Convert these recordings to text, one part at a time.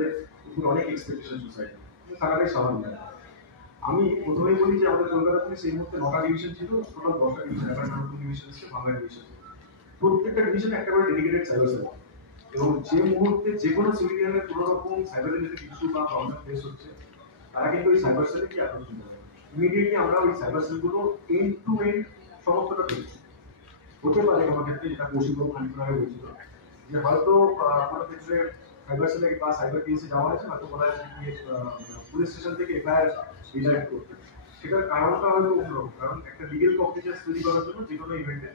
আমাদের উপর অনেক এক্সপেকটেশন সোসাইটি থাকাটাই স্বাভাবিক। আমি প্রথমেই বলি যে আমাদের কলকাতা থেকে সেই মুহূর্তে 9টা ডিভিশন ছিল, টোটাল 10টা ডিভিশন, এখন নতুন ডিভিশন এসেছে, বাংলা ডিভিশন। প্রত্যেকটা ডিভিশনে একটা করে ডেডিকেটেড সাইবার সেল, এবং যে মুহূর্তে যে কোনো সিভিলিয়ানের কোনো রকম সাইবার রিলেটেড ইস্যু বা প্রবলেম ফেস হচ্ছে, তারা কিন্তু ওই সাইবার সেলে কি অ্যাপ্রোচ নিতে পারে। ইমিডিয়েটলি আমরা ওই সাইবার সেলগুলো এন্ড টু এন্ড সমস্তটা পেয়েছি। হতে পারে কোনো ক্ষেত্রে, যেটা কৌশিকবাবু খানিকক্ষণ আগে বলছিল, যে হয়তো কোনো ক্ষেত্রে সাইবার সেলে বা সাইবার কেসে যাওয়া হয়েছে, হয়তো বলা যাচ্ছে গিয়ে পুলিশ স্টেশন থেকে এফআইআর রিডাইরেক্ট করতে। সেটার কারণটা হয়তো অন্যরকম, কারণ একটা লিগেল কমপ্লিকেন্স তৈরি করার জন্য যে কোনো ইভেন্টে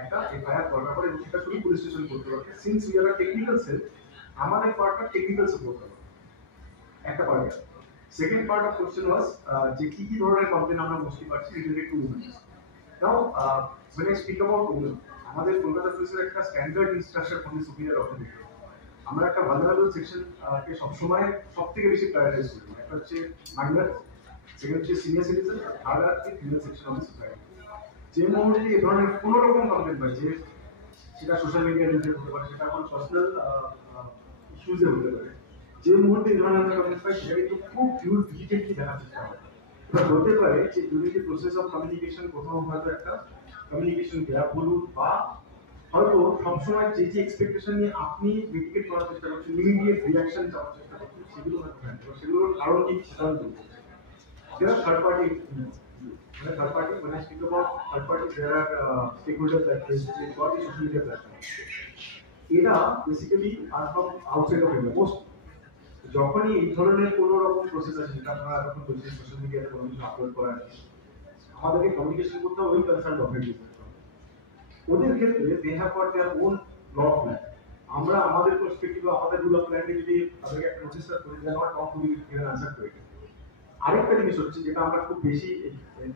একটা এফআইআর দরকার পড়ে, এবং সেটা শুধু পুলিশ স্টেশন করতে পারে। Since we are technical cell, আমাদের পার্টটা টেকনিক্যাল সাপোর্ট হবে একটা part. Second part of question was যে কি কি ধরনের কমপ্লেন আমরা মোস্টলি পাচ্ছি related to women. Now when I speak about women, আমাদের কলকাতা পুলিশের একটা standard instruction for the superior authority. আমরা একটা ভালনারেবল সেকশন কে সবসময় সবথেকে বেশি প্রায়োরিটাইজ করি। একটা হচ্ছে মাইনর, সেকেন্ড হচ্ছে সিনিয়র সিটিজেন, থার্ড আর criminal section of the society. যে মুহূর্তে এই ধরনের কোনো রকম কমপ্লেন পাই, যে সেটা সোশ্যাল মিডিয়া রিলেটেড হতে পারে, সেটা কোনো পার্সোনাল ইস্যুজে হতে পারে, যে মুহূর্তে এই ধরনের কমপ্লেন পাই, সেটা কিন্তু খুব পিওর ভিজিটেডলি দেখার চেষ্টা হয়। এবার হতে পারে যে যদি প্রসেস অফ কমিউনিকেশন কোথাও হয়তো একটা কমিউনিকেশন গ্যাপ বলুন, বা হয়তো সবসময় যে যে এক্সপেকটেশন নিয়ে আপনি মিটিগেট করার চেষ্টা করছেন, ইমিডিয়েট রিঅ্যাকশন চাওয়ার চেষ্টা করছেন, সেগুলো হয়তো হয় না। সেগুলোর কারণ কি সেটা আমি বলবো। There are third party, third party, when I speak about third party, there are stakeholders like Facebook or the social media platform. এরা basically are from outside of India most. যখনই এই ধরনের কোনো রকম প্রসেস আছে, যেটা আপনারা এখন বলছেন সোশ্যাল মিডিয়াতে কোনো কিছু আপলোড করা আছে, আমাদেরকে কমিউনিকেশন করতে হবে ওই কনসার্ন অথরিটির সাথে। ওদের ক্ষেত্রে they have got their own law of land. আমরা আমাদের পার্সপেক্টিভ বা আমাদের রুল অফ ল্যান্ডে যদি তাদেরকে একটা নোটিস করি, যে not talk to give an answer to it. আরেকটা জিনিস হচ্ছে যেটা আমরা খুব বেশি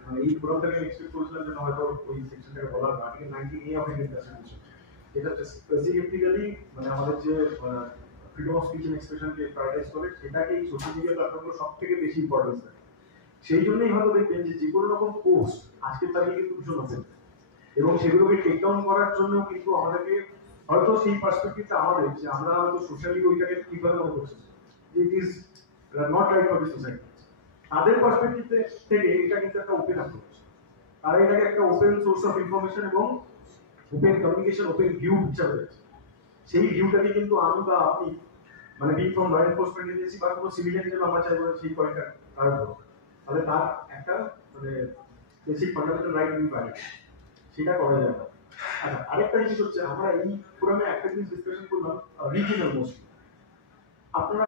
মানে এই ফোরাম থেকে এক্সপেক্ট করেছিলাম, যেটা হয়তো ওই সেকশনটাকে বলার article 19A of Indian constitution, যেটা স্পেসিফিক্যালি মানে আমাদের যে ফ্রিডম অফ স্পিচ এন্ড এক্সপ্রেশনকে প্রায়োরিটাইজ করে, সেটাকে এই সোশ্যাল মিডিয়া প্ল্যাটফর্মগুলো সব থেকে বেশি ইম্পর্টেন্স দেয়। সেই জন্যই হয়তো দেখবেন যে কোনো রকম পোস্ট আজকের তারিখে কিন্তু ভীষণ অফেন্স, এবং সেগুলোকে টেক ডাউন করার জন্য কিন্তু আমাদেরকে হয়তো সেই পার্সপেক্টিভটা আমাদের, যে আমরা হয়তো সোশ্যালি ওইটাকে কিভাবে মনে করছি it is not right for the society, তাদের পার্সপেক্টিভ থেকে এটা কিন্তু একটা ওপেন অ্যাপ্রোচ। তারা এটাকে একটা ওপেন সোর্স অফ ইনফরমেশন এবং ওপেন কমিউনিকেশন, ওপেন ভিউ হিসাবে দেখছে। সেই ভিউটাকে কিন্তু আমি বা আপনি মানে being from law enforcement agency বা কোনো সিভিলিয়ান হিসেবে আমরা চাইবো সেই পয়েন্টটা কারণ করবো, তাহলে তার একটা মানে বেসিক ফান্ডামেন্টাল রাইট উই পাই, সেটা করা যায় না। আচ্ছা, আরেকটা জিনিস হচ্ছে আমরা এই ফোরামে একটা জিনিস ডিসকাশন করলাম রিজিনাল মোস্টলি। আপনারা